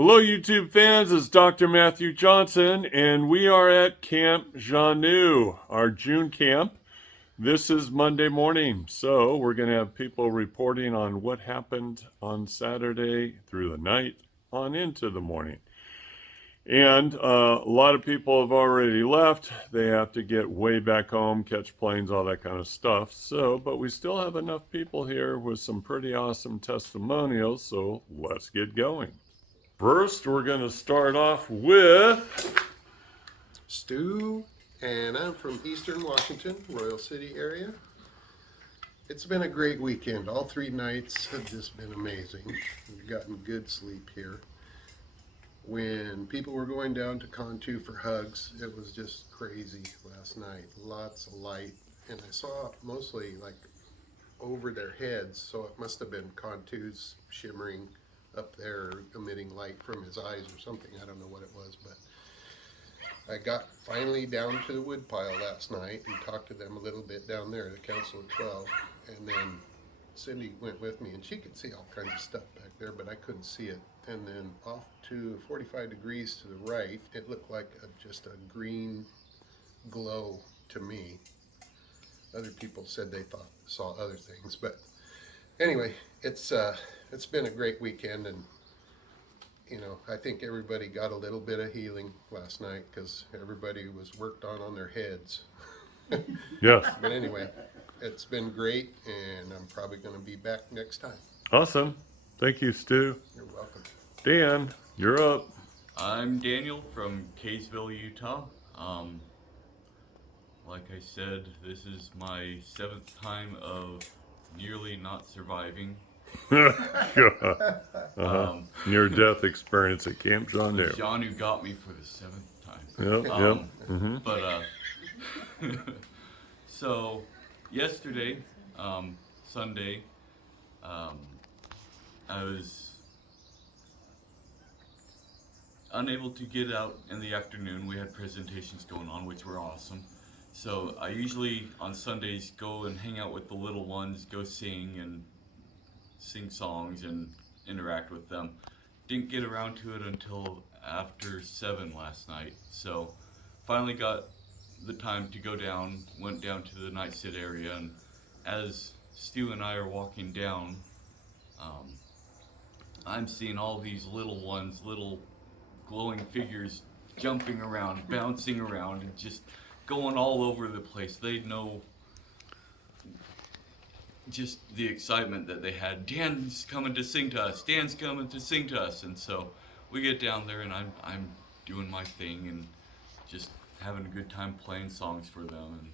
Hello, YouTube fans. It's Dr. Matthew Johnson, and we are at Camp Xanue, our June camp. This is Monday morning, so we're going to have people reporting on what happened on Saturday through the night on into the morning. And a lot of people have already left. They have to get way back home, catch planes, all that kind of stuff. But we still have enough people here with some pretty awesome testimonials, so let's get going. First, we're going to start off with Stu, and I'm from Eastern Washington, Royal City area. It's been a great weekend. All 3 nights have just been amazing. We've gotten good sleep here. When people were going down to Con2 for hugs, it was just crazy last night. Lots of light, and I saw mostly like over their heads, so it must have been Con2's shimmering up there, emitting light from his eyes or something. I don't know what it was, but I got finally down to the woodpile last night and talked to them a little bit down there, the Council of 12, and then Cindy went with me, and she could see all kinds of stuff back there, but I couldn't see it. And then off to 45 degrees to the right, it looked like just a green glow to me. Other people said they saw other things, but anyway, it's been a great weekend, and I think everybody got a little bit of healing last night because everybody was worked on their heads. yes. But anyway, it's been great, and I'm probably going to be back next time. Awesome. Thank you, Stu. You're welcome. Dan, you're up. I'm Daniel from Kaysville, Utah. Like I said, this is my 7th time of nearly not surviving. Near-death experience at Camp Xanue. Xanue got me for the 7th time. Yep. But so yesterday, Sunday, I was unable to get out in the afternoon. We had presentations going on, which were awesome. So I usually on Sundays go and hang out with the little ones, go sing songs and interact with them. Didn't get around to it until after 7 last night. So finally got the time to go down, went down to the night sit area, and as Stu and I are walking down, I'm seeing all these little ones, little glowing figures jumping around, bouncing around, and just going all over the place. They know just the excitement that they had. Dan's coming to sing to us. Dan's coming to sing to us. And so we get down there, and I'm doing my thing and just having a good time playing songs for them.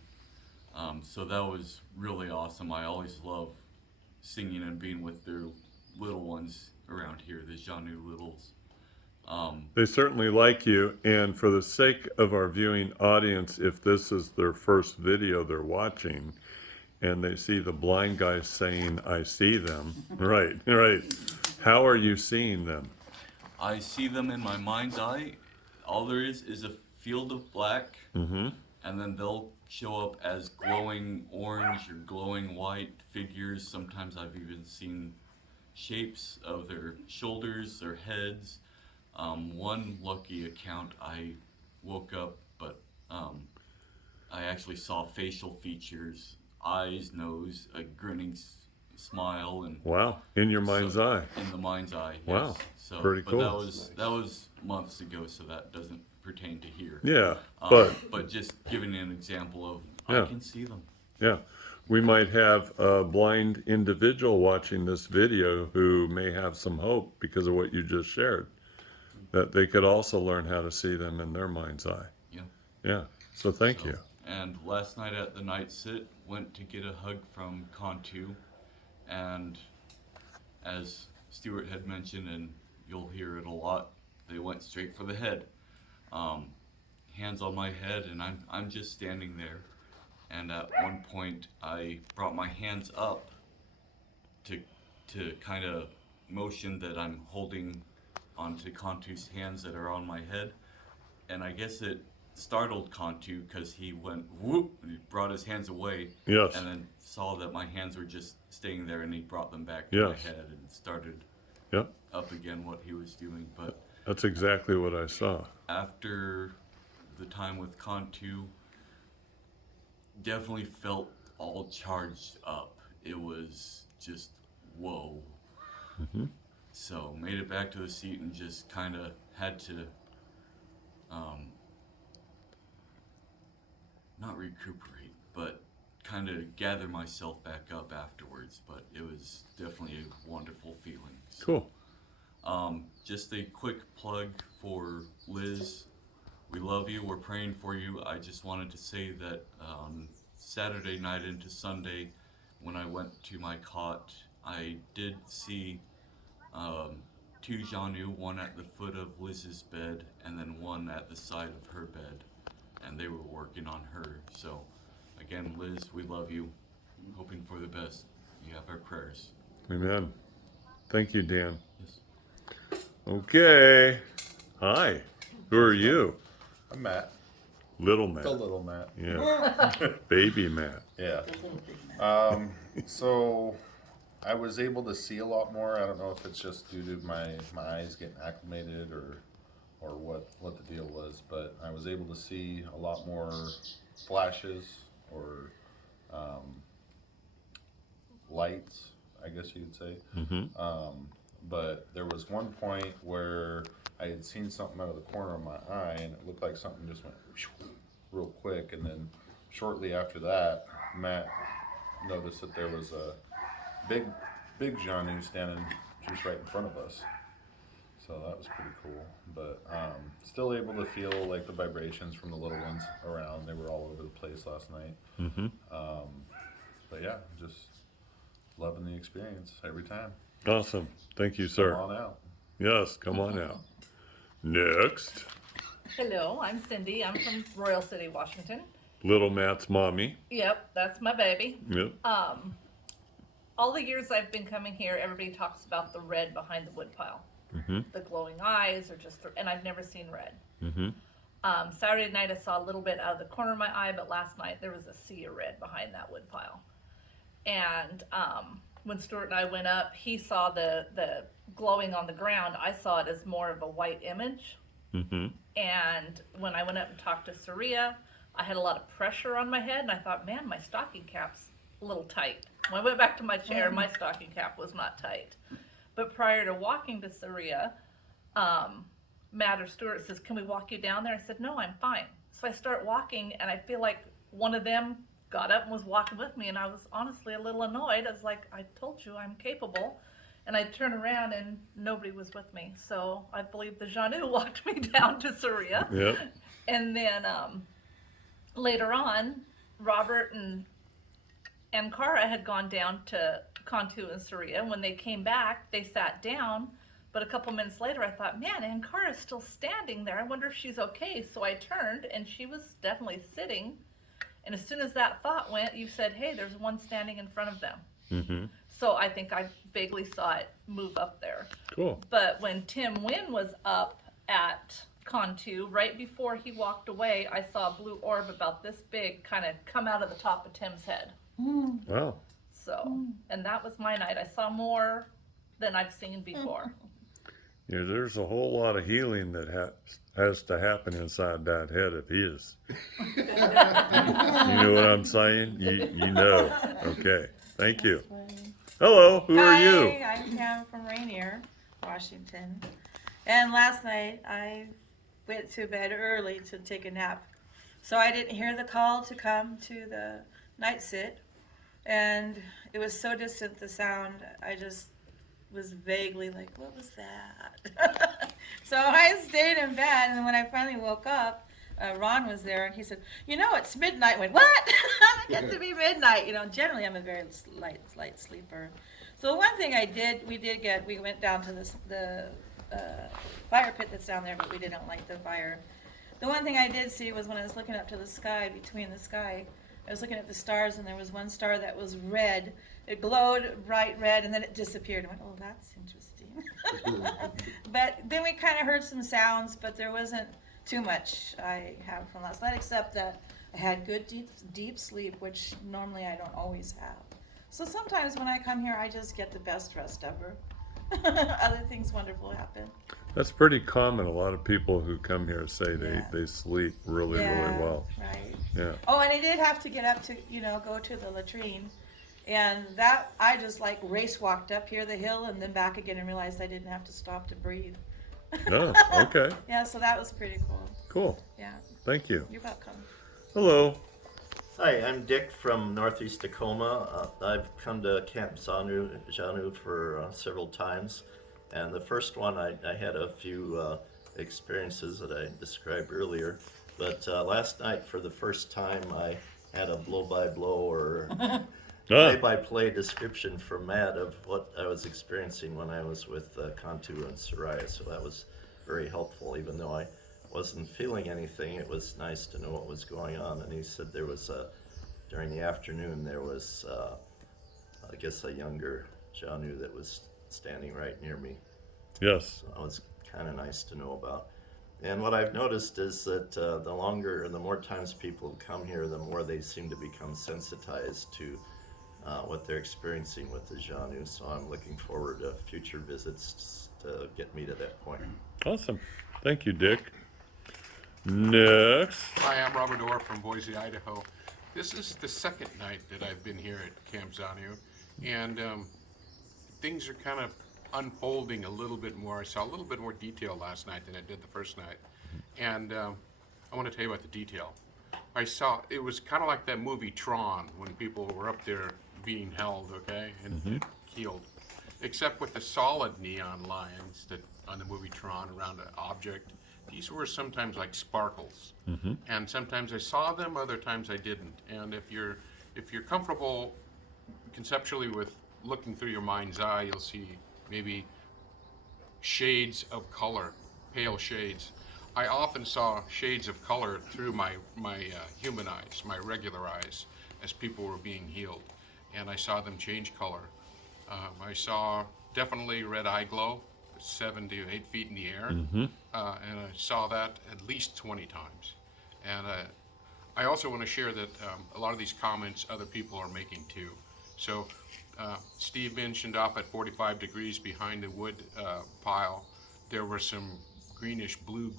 And so that was really awesome. I always love singing and being with their little ones around here, the Xanue littles. They certainly like you, and for the sake of our viewing audience, if this is their first video they're watching, and they see the blind guy saying, "I see them," right. How are you seeing them? I see them in my mind's eye. All there is a field of black, and then they'll show up as glowing orange or glowing white figures. Sometimes I've even seen shapes of their shoulders, their heads. One lucky account, I woke up, but I actually saw facial features, eyes, nose, a grinning smile, and wow, in your mind's eye. In the mind's eye. Yes. Wow, So, pretty cool. But that was months ago, so that doesn't pertain to here. Yeah, but just giving an example of I can see them. Yeah. We might have a blind individual watching this video who may have some hope because of what you just shared, that they could also learn how to see them in their mind's eye. Yeah. So thank you. And last night at the night sit, went to get a hug from Con2, and as Stuart had mentioned, and you'll hear it a lot, they went straight for the head. Hands on my head, and I'm just standing there. And at one point, I brought my hands up to kind of motion that I'm holding onto Con2's hands that are on my head. And I guess it startled Con2 because he went whoop, and he brought his hands away. Yes. And then saw that my hands were just staying there, and he brought them back to my head and started up again what he was doing. But That's exactly what I saw. After the time with Con2, definitely felt all charged up. It was just, whoa. Mm-hmm. So made it back to the seat and just kind of had to not recuperate, but kind of gather myself back up afterwards. But it was definitely a wonderful feeling. Cool. Just a quick plug for Liz. We love you. We're praying for you. I just wanted to say that Saturday night into Sunday, when I went to my cot, I did see two Xanue, one at the foot of Liz's bed and then one at the side of her bed, and they were working on her. So again, Liz, we love you. Hoping for the best. You have our prayers. Amen. Thank you, Dan. Yes. Okay. Hi. Who are you? I'm Matt, Little Matt. the little Matt. Yeah. Baby Matt. Yeah. So I was able to see a lot more. I don't know if it's just due to my eyes getting acclimated or what the deal was, but I was able to see a lot more flashes or lights, I guess you could say. Mm-hmm. But there was one point where I had seen something out of the corner of my eye, and it looked like something just went real quick. And then shortly after that, Matt noticed that there was a big Xanue standing just right in front of us. So that was pretty cool. But still able to feel like the vibrations from the little ones around. They were all over the place last night. Mm-hmm. But yeah, just loving the experience every time. Awesome. Thank you, sir. Come on out. Yes, come on out. Next. Hello, I'm Cindy. I'm from Royal City, Washington. Little Matt's mommy. Yep, that's my baby. Yep. All the years I've been coming here, everybody talks about the red behind the woodpile. Mm-hmm. The glowing eyes or just, and I've never seen red. Mm-hmm. Saturday night I saw a little bit out of the corner of my eye, but last night there was a sea of red behind that woodpile. And when Stuart and I went up, he saw the glowing on the ground. I saw it as more of a white image. Mm-hmm. And when I went up and talked to Saria, I had a lot of pressure on my head, and I thought, man, my stocking cap's a little tight. When I went back to my chair, my stocking cap was not tight. But prior to walking to Saria, Matt or Stuart says, can we walk you down there? I said, no, I'm fine. So I start walking, and I feel like one of them got up and was walking with me, and I was honestly a little annoyed. I was like, I told you I'm capable. And I turned around and nobody was with me. So I believe the Xanue walked me down to Saria. Yep. And then later on, Robert and Cara had gone down to Con2 and Saria. When they came back, they sat down. But a couple minutes later, I thought, man, Ankara's still standing there. I wonder if she's okay. So I turned, and she was definitely sitting. And as soon as that thought went, you said, hey, there's one standing in front of them. Mm-hmm. So I think I vaguely saw it move up there. Cool. But when Tim Wynn was up at Con2, right before he walked away, I saw a blue orb about this big kind of come out of the top of Tim's head. Wow. So, and that was my night. I saw more than I've seen before. Yeah, there's a whole lot of healing that has to happen inside that head of his. You know what I'm saying? You know. Okay. Thank you. Hello, who are you? Hi, I'm Pam from Rainier, Washington. And last night I went to bed early to take a nap. So I didn't hear the call to come to the night sit. And it was so distant, the sound, I just was vaguely like, what was that? So I stayed in bed, and when I finally woke up, Ron was there, and he said, you know, it's midnight. I went, what? It gets to be midnight. You know, generally I'm a very light sleeper. So one thing we went down to the fire pit that's down there, but we didn't light the fire. The one thing I did see was when I was looking up to the sky, between the sky, I was looking at the stars, and there was one star that was red. It glowed bright red, and then it disappeared. I went, oh, that's interesting. But then we kind of heard some sounds, but there wasn't too much I have from last night, except that I had good deep sleep, which normally I don't always have. So sometimes when I come here, I just get the best rest ever. Other things wonderful happen. That's pretty common. A lot of people who come here say Yeah. they sleep really, Yeah, really well. right. Yeah. Oh, and I did have to get up to, go to the latrine. And that, I just like race walked up here the hill and then back again and realized I didn't have to stop to breathe. Oh, okay. Yeah, so that was pretty cool. Cool. Yeah, Thank you. you're welcome. Hello. Hi, I'm Dick from Northeast Tacoma. I've come to Camp Xanue for several times, and the first one I had a few experiences that I described earlier, but last night for the first time I had a blow-by-blow or Ah, play-by-play description from Matt of what I was experiencing when I was with Cantu and Soraya, so that was very helpful. Even though I wasn't feeling anything, it was nice to know what was going on. And he said there was during the afternoon there was I guess a younger Xanue that was standing right near me, yes. so that was kind of nice to know about. And what I've noticed is that the longer and the more times people come here, the more they seem to become sensitized to what they're experiencing with the Xanue. So I'm looking forward to future visits to get me to that point. Awesome. Thank you, Dick. Next. Hi, I'm Robert Orr from Boise, Idaho. This is the second night that I've been here at Camp Xanue, and things are kind of unfolding a little bit more. I saw a little bit more detail last night than I did the first night, and I want to tell you about the detail. I saw, it was kind of like that movie Tron, when people were up there being held, okay, and healed, except with the solid neon lines that on the movie Tron around an object. These were sometimes like sparkles, and sometimes I saw them, other times I didn't. And if you're comfortable conceptually with looking through your mind's eye, you'll see maybe shades of color, pale shades. I often saw shades of color through my human eyes, my regular eyes, as people were being healed, and I saw them change color. I saw definitely red eye glow, 7 to 8 feet in the air, and I saw that at least 20 times. And I also want to share that a lot of these comments other people are making too. So Steve mentioned off at 45 degrees behind the wood pile, there were some greenish blue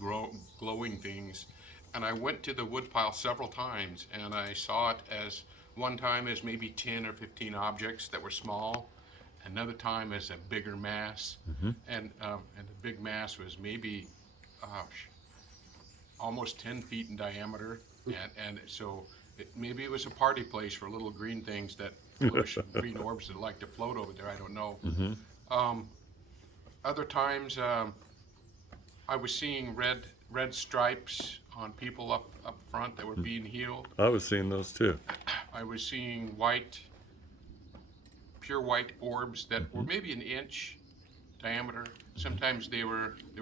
glowing things. And I went to the wood pile several times, and I saw it as one time as maybe 10 or 15 objects that were small, another time as a bigger mass, and the big mass was maybe almost 10 feet in diameter, and so maybe it was a party place for little green things that green orbs that like to float over there. I don't know. Other times I was seeing red stripes on people up front that were being healed. I was seeing those too. I was seeing pure white orbs that were maybe an inch diameter. Sometimes there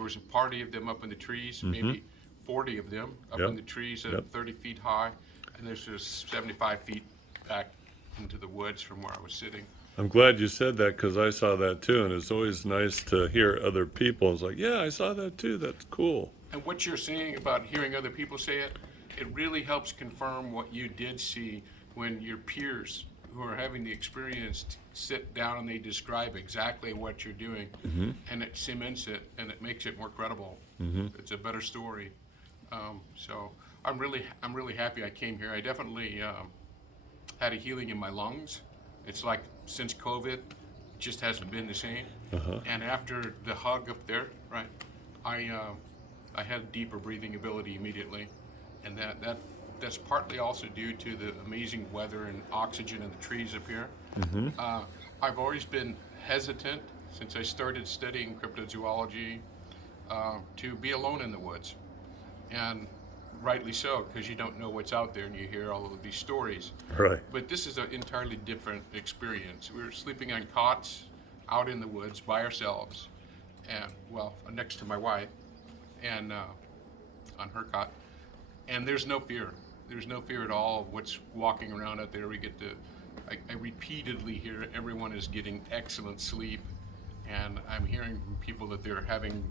was a party of them up in the trees, maybe 40 of them up in the trees at 30 feet high, and this was 75 feet back into the woods from where I was sitting. I'm glad you said that because I saw that too, and it's always nice to hear other people. It's like, yeah, I saw that too. That's cool. And what you're saying about hearing other people say it, it really helps confirm what you did see when your peers who are having the experience sit down and they describe exactly what you're doing, and it cements it and it makes it more credible. It's a better story. So I'm really happy I came here. I definitely had a healing in my lungs. It's like since COVID, it just hasn't been the same. And after the hug up there, right, I had deeper breathing ability immediately, and that's partly also due to the amazing weather and oxygen in the trees up here. I've always been hesitant since I started studying cryptozoology to be alone in the woods, and rightly so, because you don't know what's out there and you hear all of these stories. Right. But this is an entirely different experience. We were sleeping on cots out in the woods by ourselves, and well, next to my wife, and on her cot, and there's no fear. There's no fear at all of what's walking around out there. We get to, I repeatedly hear everyone is getting excellent sleep, and I'm hearing from people that they're having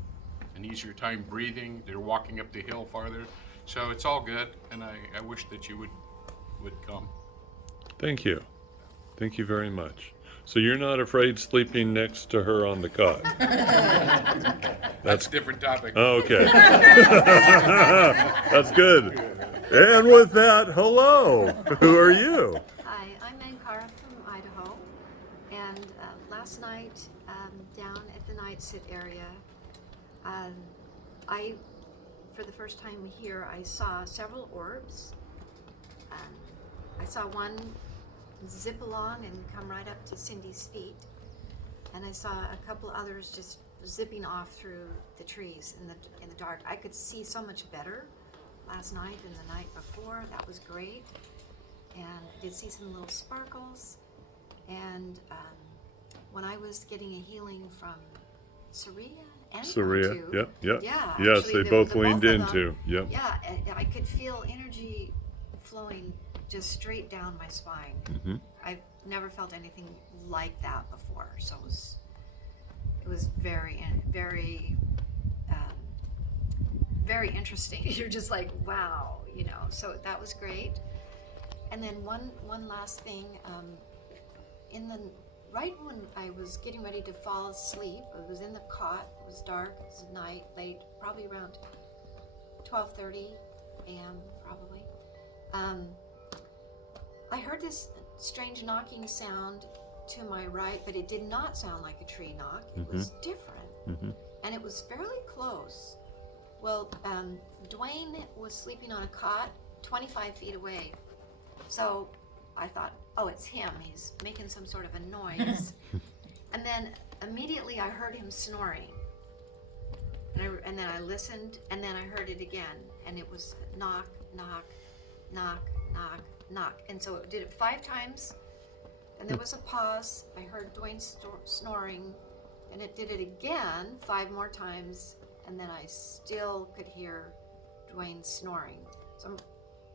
an easier time breathing. They're walking up the hill farther. So it's all good, and I wish that you would come. Thank you. Thank you very much. So you're not afraid sleeping next to her on the cot? That's a different topic. Okay. That's good. And with that, hello. Who are you? Hi, I'm Ankara from Idaho, and last night down at the Night Sit area, for the first time here, I saw several orbs. I saw one zip along and come right up to Cindy's feet, and I saw a couple others just zipping off through the trees in the dark. I could see so much better last night than the night before. That was great. And I did see some little sparkles. And when I was getting a healing from Saria and Saria. Kontu, Yep. yeah, Yes, actually, they both leaned of them, into. Yep. yeah, I could feel energy flowing just straight down my spine. Mhm. I've never felt anything like that before, so it was very, very, very interesting. You're just like, wow, you know. So that was great. And then one last thing, right when I was getting ready to fall asleep, I was in the cot. It was dark. It was night, late, probably around 12:30 a.m. Probably. I heard this strange knocking sound to my right, but it did not sound like a tree knock. It was different, and it was fairly close. Well, Dwayne was sleeping on a cot 25 feet away. So I thought, oh, it's him. He's making some sort of a noise. And then immediately I heard him snoring. And then I listened, and then I heard it again. And it was knock, knock, knock, knock, knock. And so it did it 5 times. And there was a pause. I heard Dwayne snoring. And it did it again 5 more times. And then I still could hear Dwayne snoring. So I'm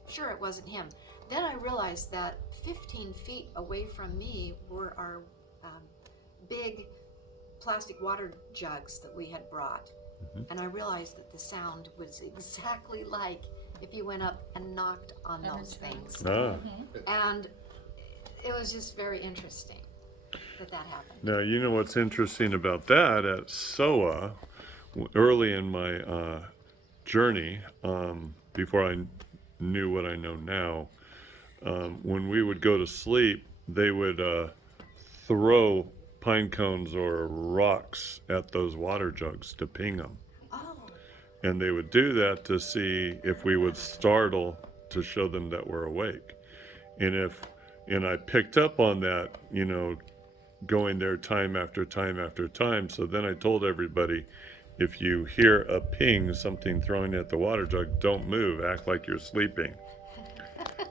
sure it wasn't him. Then I realized that 15 feet away from me were our big plastic water jugs that we had brought. And I realized that the sound was exactly like if you went up and knocked on those things. Ah. And it was just very interesting that happened. Now, you know what's interesting about that at SOA, early in my journey, before I knew what I know now, when we would go to sleep, they would throw pine cones or rocks at those water jugs to ping them. Oh, And they would do that to see if we would startle to show them that we're awake. And I picked up on that, you know, going there time after time after time. So then I told everybody, if you hear a ping, something throwing at the water jug, don't move, act like you're sleeping.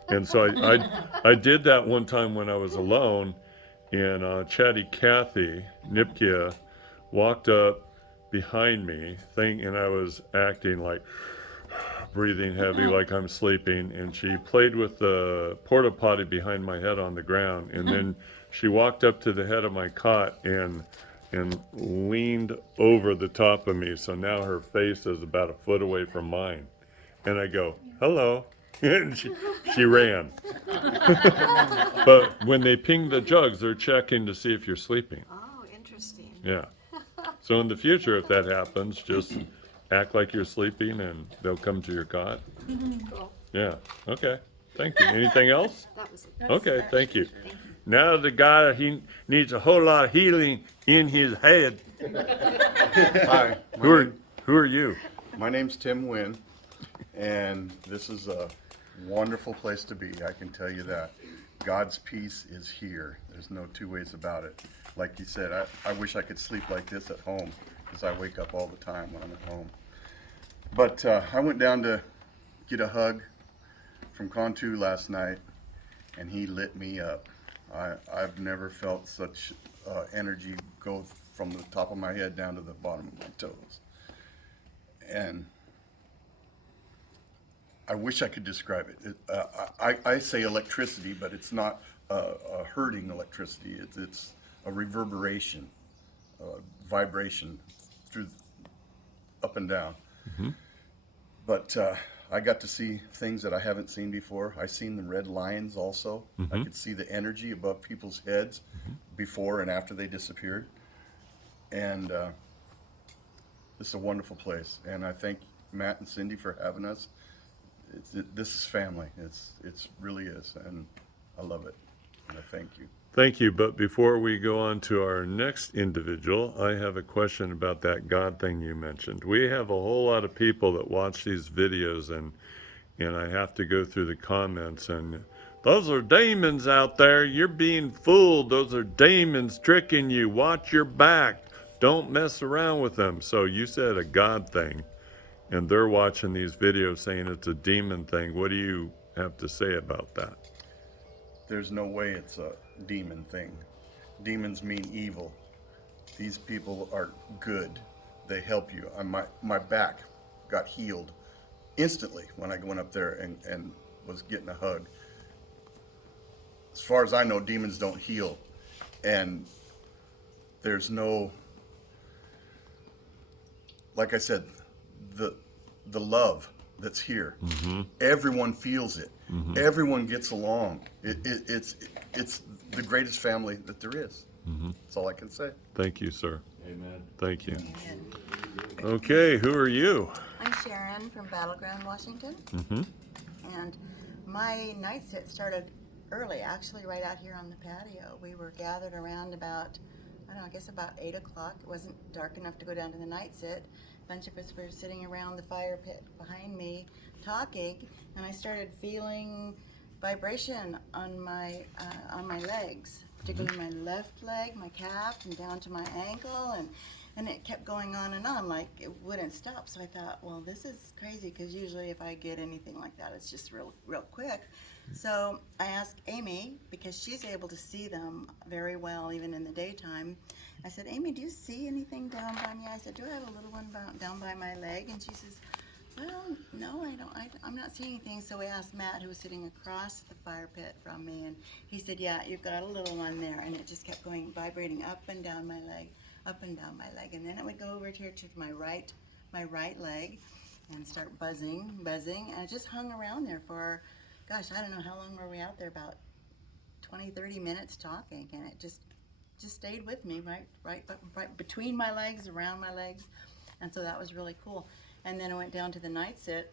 And so I did that one time when I was alone, and Chatty Cathy Nipkia walked up behind me, and I was acting like breathing heavy, like I'm sleeping, and she played with the porta potty behind my head on the ground, and then she walked up to the head of my cot and leaned over the top of me, so now her face is about a foot away from mine. And I go, hello, and she ran. But when they ping the jugs, they're checking to see if you're sleeping. oh, interesting. Yeah. So in the future, if that happens, just act like you're sleeping and they'll come to your cot. Cool. Yeah, okay, thank you. Anything else? That was it. Okay, thank you. Now the guy, he needs a whole lot of healing in his head. Hi, Who are you? my name's Tim Wynn, and this is a wonderful place to be, I can tell you that. God's peace is here. There's no two ways about it. Like you said, I wish I could sleep like this at home, because I wake up all the time when I'm at home. But I went down to get a hug from Kontu last night, and he lit me up. I've never felt such energy go from the top of my head down to the bottom of my toes. And I wish I could describe it. I say electricity, but it's not a hurting electricity. It's a reverberation, vibration through up and down. But I got to see things that I haven't seen before. I seen the red lines also. I could see the energy above people's heads before and after they disappeared. And this is a wonderful place, and I thank Matt and Cindy for having us. This is family. It's really is, and I love it. And I thank you. Thank you. But before we go on to our next individual, I have a question about that God thing you mentioned. We have a whole lot of people that watch these videos, and I have to go through the comments, and those are demons out there. You're being fooled. Those are demons tricking you. Watch your back. Don't mess around with them. So you said a God thing, and they're watching these videos saying it's a demon thing. What do you have to say about that? There's no way it's a demon thing. Demons mean evil. These people are good. They help you. My back got healed instantly when I went up there and was getting a hug. As far as I know, demons don't heal. And there's no, like I said, the love that's here. Everyone feels it. Everyone gets along. It's the greatest family that there is. That's all I can say. Thank you, sir. Amen. Thank you. Okay, who are you? I'm Sharon from Battleground, Washington. And my night sit started early, actually right out here on the patio. We were gathered around about, I don't know, I guess about 8 o'clock. It wasn't dark enough to go down to the night sit. A bunch of us were sitting around the fire pit behind me talking, and I started feeling vibration on my legs, particularly my left leg, my calf, and down to my ankle, and it kept going on and on, like it wouldn't stop. So I thought, well, this is crazy, because usually if I get anything like that, it's just real quick. So I asked Amy, because she's able to see them very well, even in the daytime. I said, Amy, do you see anything down by me? I said, do I have a little one down by my leg? And she says, well, no, I don't. I'm not seeing anything. So we asked Matt, who was sitting across the fire pit from me, and he said, yeah, you've got a little one there. And it just kept going, vibrating up and down my leg, up and down my leg. And then it would go over here to my right leg and start buzzing. And it just hung around there for, gosh, I don't know, how long were we out there? About 20, 30 minutes talking. And it just stayed with me, right between my legs, around my legs. And so that was really cool. And then I went down to the night sit,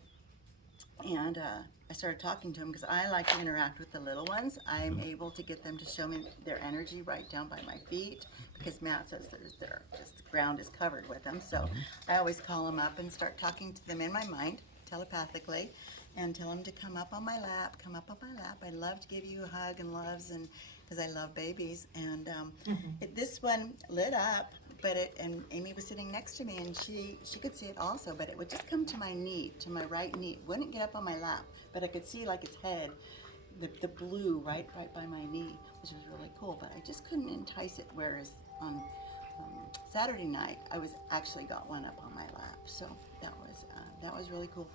and I started talking to them, because I like to interact with the little ones. I'm able to get them to show me their energy right down by my feet, because Matt says the ground is covered with them. So I always call them up and start talking to them in my mind, telepathically, and tell them to come up on my lap, I'd love to give you a hug and loves, and because I love babies. And this one lit up, and Amy was sitting next to me, and she could see it also, but it would just come to my knee, to my right knee. It wouldn't get up on my lap, but I could see like its head, the blue right by my knee, which was really cool. But I just couldn't entice it. Whereas on Saturday night, I actually got one up on my lap, so that was really cool.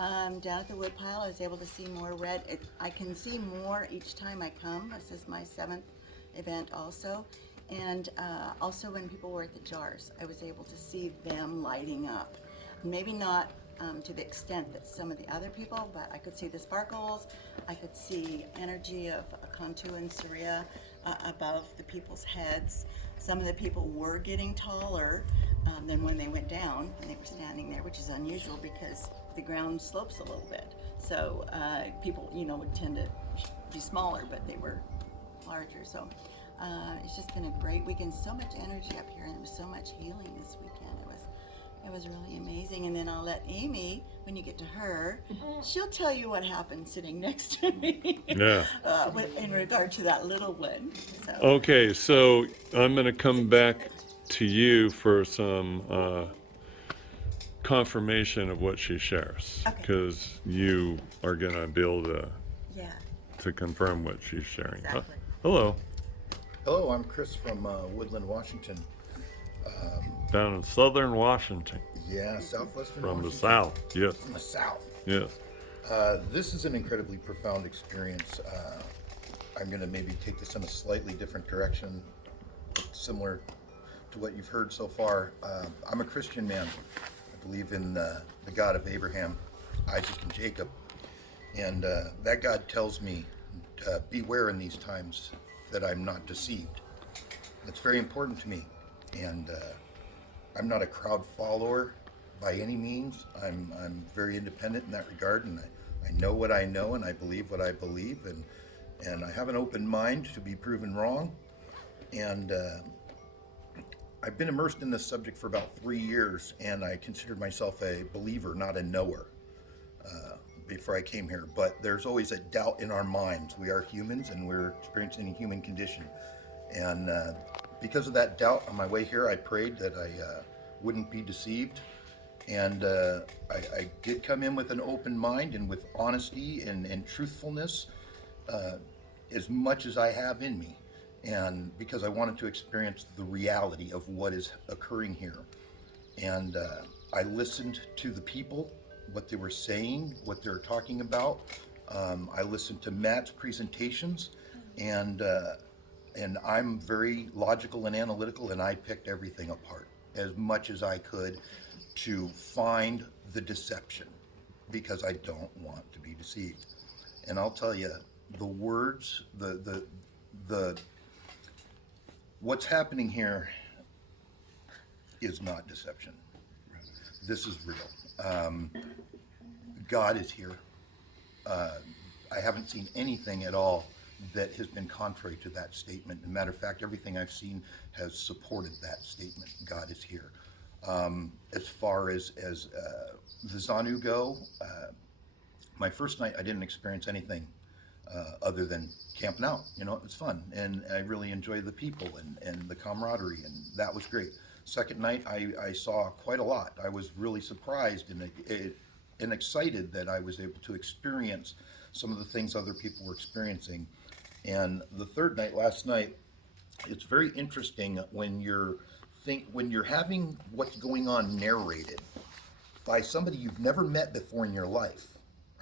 Down at the woodpile, I was able to see more red. I can see more each time I come. This is my 7th event also. And also when people were at the jars, I was able to see them lighting up. Maybe not to the extent that some of the other people, but I could see the sparkles. I could see energy of Xanue and Saria above the people's heads. Some of the people were getting taller than when they went down, and they were standing there, which is unusual because the ground slopes a little bit. So people, would tend to be smaller, but they were larger. So it's just been a great weekend. So much energy up here, and there was so much healing this weekend. It was really amazing. And then I'll let Amy, when you get to her, she'll tell you what happened sitting next to me. Yeah. In regard to that little one. So. Okay, so I'm going to come back to you for some confirmation of what she shares, because you are going to be able to confirm what she's sharing. Exactly. Hello. Hello, I'm Chris from Woodland, Washington. Down in southern Washington. Yeah, southwestern From Washington. the south, yes. From the south. Yes. This is an incredibly profound experience. I'm going to maybe take this in a slightly different direction, similar to what you've heard so far. I'm a Christian man. I believe in the God of Abraham, Isaac, and Jacob. And that God tells me, beware in these times that I'm not deceived. That's very important to me. And I'm not a crowd follower by any means. I'm very independent in that regard, and I know what I know, and I believe what I believe, and I have an open mind to be proven wrong. And I've been immersed in this subject for about 3 years, and I considered myself a believer, not a knower, before I came here. But there's always a doubt in our minds. We are humans, and we're experiencing a human condition. And because of that doubt on my way here, I prayed that I wouldn't be deceived. And I did come in with an open mind and with honesty and truthfulness, as much as I have in me. And because I wanted to experience the reality of what is occurring here. And I listened to the people, what they were saying, what they were talking about. I listened to Matt's presentations, and I'm very logical and analytical, and I picked everything apart as much as I could to find the deception, because I don't want to be deceived. And I'll tell you, the words, the what's happening here is not deception. This is real. God is here. I haven't seen anything at all that has been contrary to that statement. As a matter of fact, everything I've seen has supported that statement. God is here. As far as the Xanue go, my first night I didn't experience anything other than camping out. You know, it was fun, and I really enjoyed the people and the camaraderie, and that was great. Second night I saw quite a lot. I was really surprised and excited that I was able to experience some of the things other people were experiencing. And the third night, last night, it's very interesting when you're having what's going on narrated by somebody you've never met before in your life,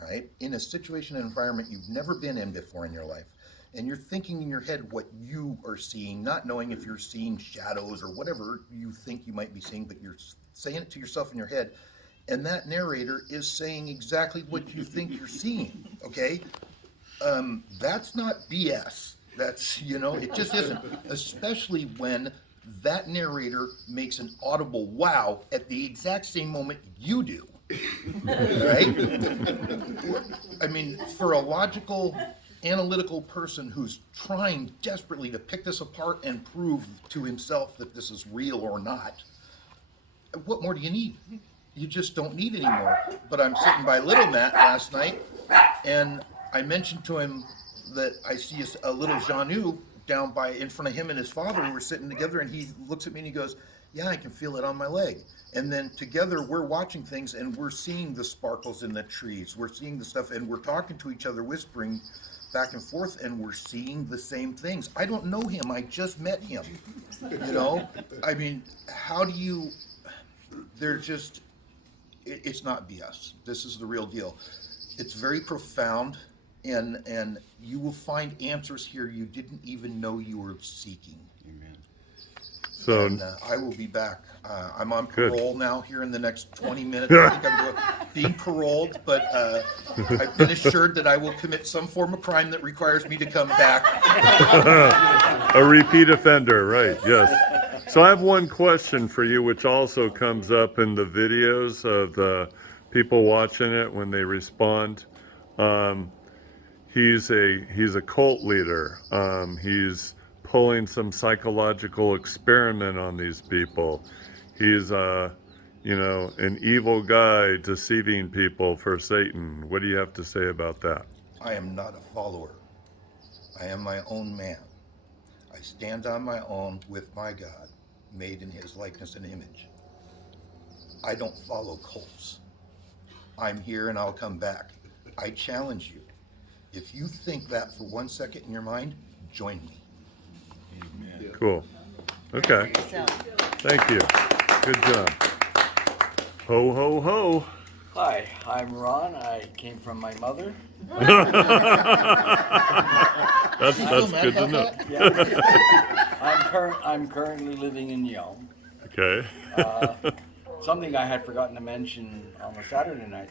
right? In a situation and environment you've never been in before in your life. And you're thinking in your head what you are seeing, not knowing if you're seeing shadows or whatever you think you might be seeing, but you're saying it to yourself in your head. And that narrator is saying exactly what you think you're seeing, okay? That's not BS. That's, it just isn't. Especially when that narrator makes an audible wow at the exact same moment you do, right? I mean, for a logical, analytical person who's trying desperately to pick this apart and prove to himself that this is real or not, what more do you need? You just don't need any more. But I'm sitting by little Matt last night, and I mentioned to him that I see a little Xanue down in front of him and his father who were sitting together, and he looks at me and he goes, "Yeah, I can feel it on my leg." And then together we're watching things, and we're seeing the sparkles in the trees. We're seeing the stuff, and we're talking to each other, whispering back and forth, and we're seeing the same things. I don't know him. I just met him. I mean, how do you? They're just. It's not BS. This is the real deal. It's very profound, and you will find answers here you didn't even know you were seeking. Amen. So and I will be back. I'm on Good. parole now here in the next 20 minutes. I think I'm being paroled, but I've been assured that I will commit some form of crime that requires me to come back. a repeat offender, right? Yes. So I have one question for you, which also comes up in the videos of the people watching it when they respond. He's a cult leader. He's pulling some psychological experiment on these people. He's an evil guy deceiving people for Satan. What do you have to say about that? I am not a follower. I am my own man. I stand on my own with my God, made in his likeness and image. I don't follow cults. I'm here and I'll come back. I challenge you. If you think that for 1 second in your mind, join me. Amen. Cool. Okay. Thank you. Good job. Ho, ho, ho. Hi, I'm Ron. I came from my mother. That's good to know. Yeah. I'm currently living in Yelm. Okay. Something I had forgotten to mention on the Saturday night,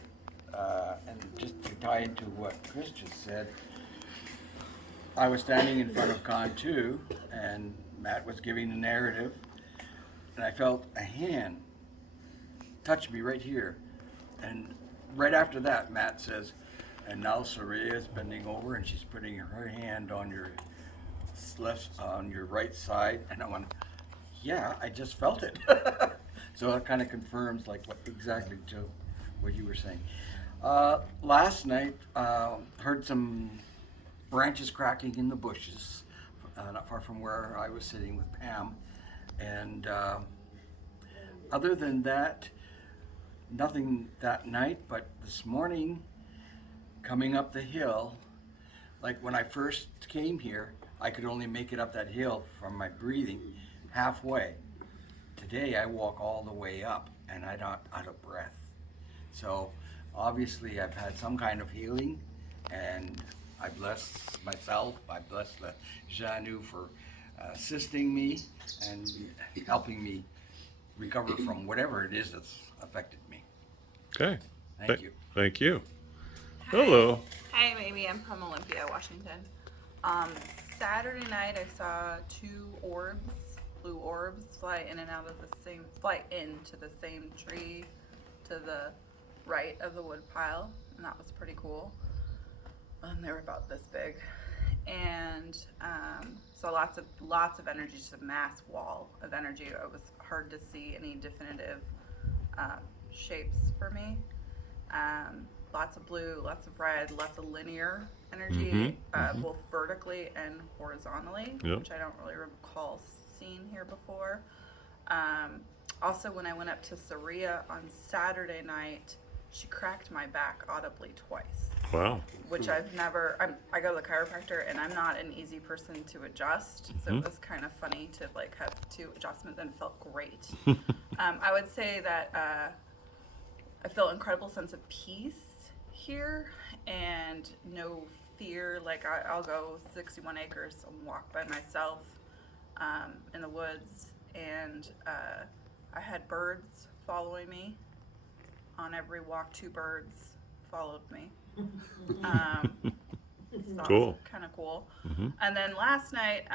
and just to tie into what Chris just said, I was standing in front of Con 2, and Matt was giving the narrative. and I felt a hand touch me right here. And right after that, Matt says, and now Saria is bending over and she's putting her hand on your on your right side. And I went, yeah, I just felt it. So it kind of confirms like what exactly, Joe, what you were saying. Last night, heard some branches cracking in the bushes, not far from where I was sitting with Pam. And other than that, nothing that night, but this morning, coming up the hill, like when I first came here, I could only make it up that hill from my breathing halfway. Today I walk all the way up and I'm not out of breath. So obviously I've had some kind of healing, and I bless myself, I bless Xanue for assisting me and helping me recover from whatever it is that's affected me. Okay. Thank you. Thank you. Hello. Hi, I'm Amy. I'm from Olympia, Washington. Saturday night I saw 2 orbs, blue orbs, fly into the same tree to the right of the wood pile, and that was pretty cool. They were about this big, and so lots of energy, just a mass wall of energy. It was hard to see any definitive shapes for me. Lots of blue, lots of red, lots of linear energy, both vertically and horizontally, which I don't really recall seeing here before. Also, when I went up to Saria on Saturday night, she cracked my back audibly twice. Wow. Which I've never, I go to the chiropractor and I'm not an easy person to adjust. So it was kind of funny to like have 2 adjustments, and it felt great. I would say that I feel incredible sense of peace here and no fear. Like I'll go 61 acres and walk by myself in the woods, and I had birds following me on every walk. 2 birds followed me. So Cool. Kind of cool. And then last night,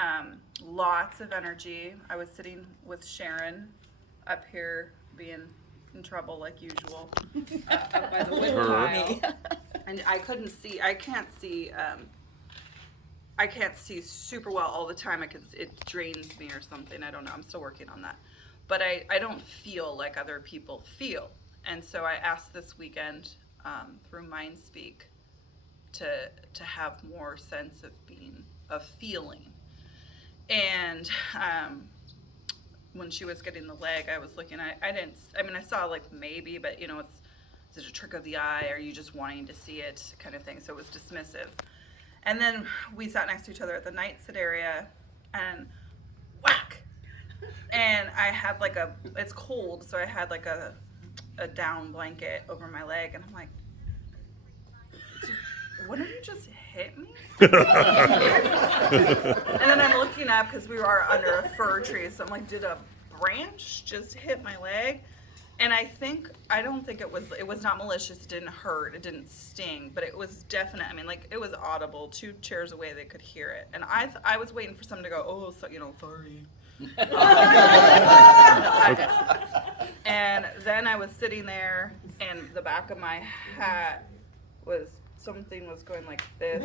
lots of energy. I was sitting with Sharon up here being in trouble like usual up by the wood pile, and I can't see super well all the time. It drains me or something. I don't know. I'm still working on that. But I don't feel like other people feel. And so I asked this weekend through MindSpeak to have more sense of feeling. And when she was getting the leg, I was looking, I saw like maybe, but you know, is it a trick of the eye? Are you just wanting to see it kind of thing? So it was dismissive. And then we sat next to each other at the night sit area, and whack! And I had like it's cold, so I had like a down blanket over my leg, and I'm like, what did you just hit me? And then I'm looking up because we were under a fir tree, so I'm like, did a branch just hit my leg? And I don't think it was not malicious. It didn't hurt. It didn't sting, but it was definite. I mean, like it was audible. 2 chairs away, they could hear it. And I was waiting for someone to go, oh, so sorry. And then I was sitting there, and the back of my hat something was going like this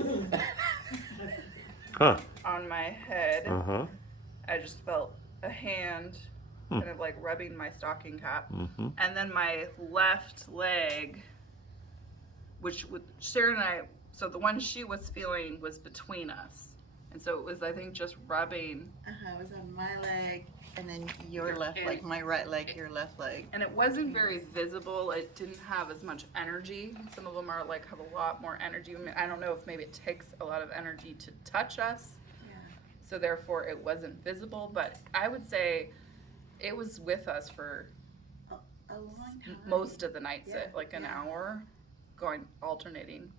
on my head. I just felt a hand kind of like rubbing my stocking cap. And then my left leg, which with Sharon and I, so the one she was feeling was between us. And so it was, I think, just rubbing. It was on my leg, and then your left leg, my right leg, your left leg. And it wasn't very visible. It didn't have as much energy. Some of them have a lot more energy. I mean, I don't know if maybe it takes a lot of energy to touch us. So therefore it wasn't visible, but I would say it was with us for a long time. Most of the night sit, like an hour, alternating,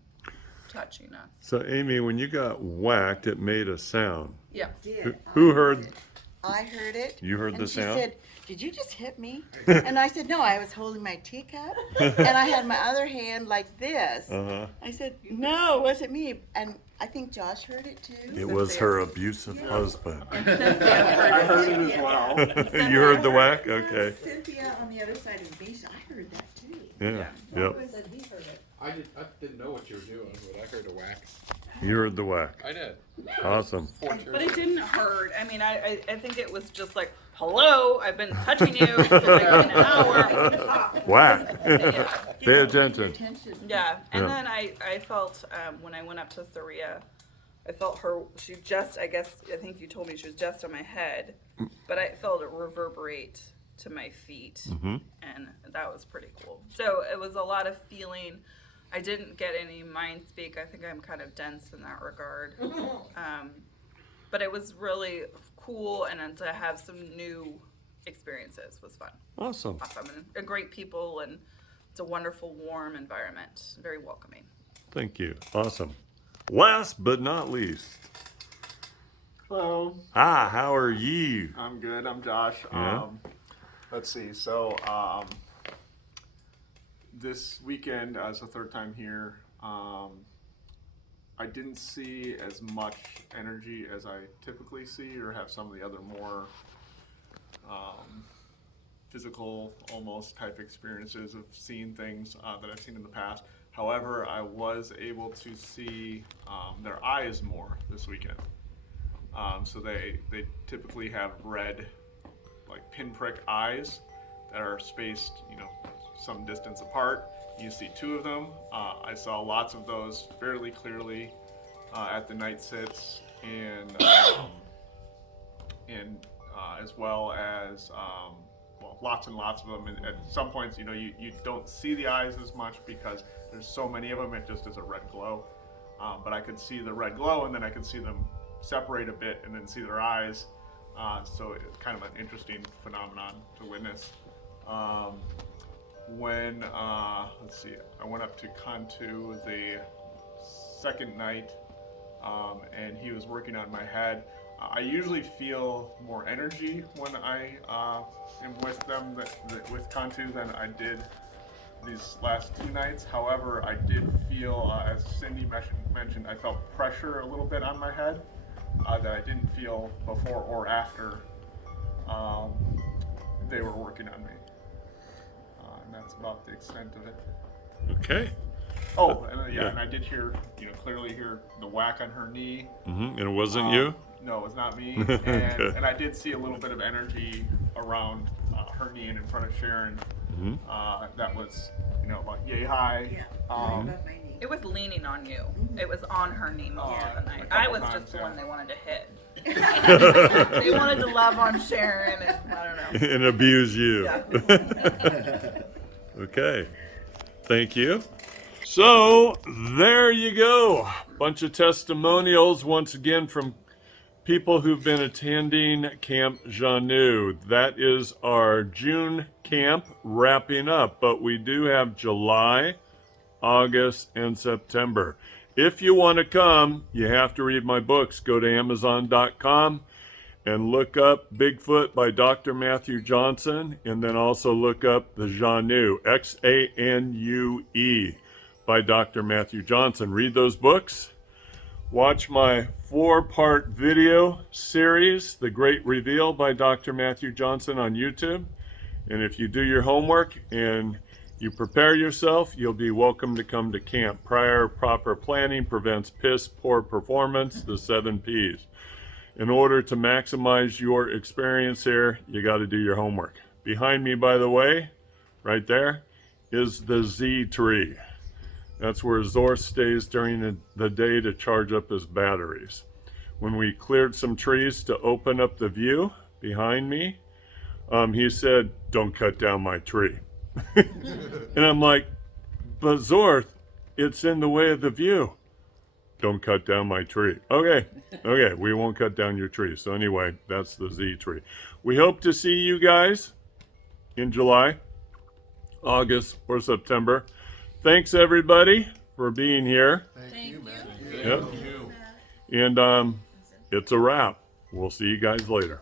touching us. So Amy, when you got whacked, it made a sound. Yeah. Who heard I heard it. You heard and the she sound? said, "Did you just hit me?" And I said, "No, I was holding my teacup, and I had my other hand like this." Uh-huh. I said, "No, it wasn't me." And I think Josh heard it too. It was her abusive husband. I heard it as well. You heard the whack? Okay. Cynthia on the other side of the beach, I heard that too. Yeah. Yep. I didn't know what you were doing, but I heard a whack. You heard the whack. I did. Awesome. But it didn't hurt. I mean, I think it was just like, hello, I've been touching you for like an hour. Whack. Yeah. Pay attention. Yeah, and Yeah. then I felt when I went up to Saria, I felt her. She just, I think you told me she was just on my head, but I felt it reverberate to my feet, and that was pretty cool. So it was a lot of feeling. I didn't get any mind speak. I think I'm kind of dense in that regard, but it was really cool, and then to have some new experiences was fun. Awesome. And great people, and it's a wonderful, warm environment. Very welcoming. Thank you. Awesome. Last but not least. Hello. Ah, how are you? I'm good. I'm Josh. Yeah. Let's see. So this weekend, as the third time here, I didn't see as much energy as I typically see, or have some of the other more physical, almost type experiences of seeing things that I've seen in the past. However, I was able to see their eyes more this weekend. So they typically have red, like pinprick eyes that are spaced, some distance apart. You see two of them. I saw lots of those fairly clearly at the night sits, and as well as lots and lots of them. And at some points, you don't see the eyes as much because there's so many of them. It just is a red glow. But I could see the red glow, and then I could see them separate a bit, and then see their eyes. So it's kind of an interesting phenomenon to witness. When let's see, I went up to Cantu the second night, and he was working on my head. I usually feel more energy when I am with them, with Cantu, than I did these last two nights. However, I did feel, as Cindy mentioned, I felt pressure a little bit on my head that I didn't feel before or after they were working on me. And that's about the extent of it. Okay. Oh, and and I did hear, clearly hear the whack on her knee. And it wasn't you? No, it was not me. Okay. And I did see a little bit of energy around her knee and in front of Sharon. That was, like yay high. Yeah. It was leaning on you. It was on her knee most of the night. a I couple was times, just the yeah. one they wanted to hit. They wanted to love on Sharon, and I don't know. And abuse you. Yeah. Okay. Thank you. So there you go. Bunch of testimonials once again from people who've been attending Camp Xanue. That is our June camp wrapping up, but we do have July, August, and September. If you want to come, you have to read my books. Go to Amazon.com and look up Bigfoot by Dr. Matthew Johnson, and then also look up the Xanue, Xanue, by Dr. Matthew Johnson. Read those books. Watch my 4-part video series, The Great Reveal by Dr. Matthew Johnson on YouTube. And if you do your homework and you prepare yourself, you'll be welcome to come to camp. Prior proper planning prevents piss poor performance, the 7 P's. In order to maximize your experience here, you got to do your homework. Behind me, by the way, right there, is the Z tree. That's where Zor stays during the day to charge up his batteries. When we cleared some trees to open up the view behind me, he said, "Don't cut down my tree." And I'm like, "But Zor, it's in the way of the view." "Don't cut down my tree." Okay, we won't cut down your tree. So anyway, that's the Z tree. We hope to see you guys in July, August, or September. Thanks everybody for being here. Thank you, Matt. Yep. And it's a wrap. We'll see you guys later.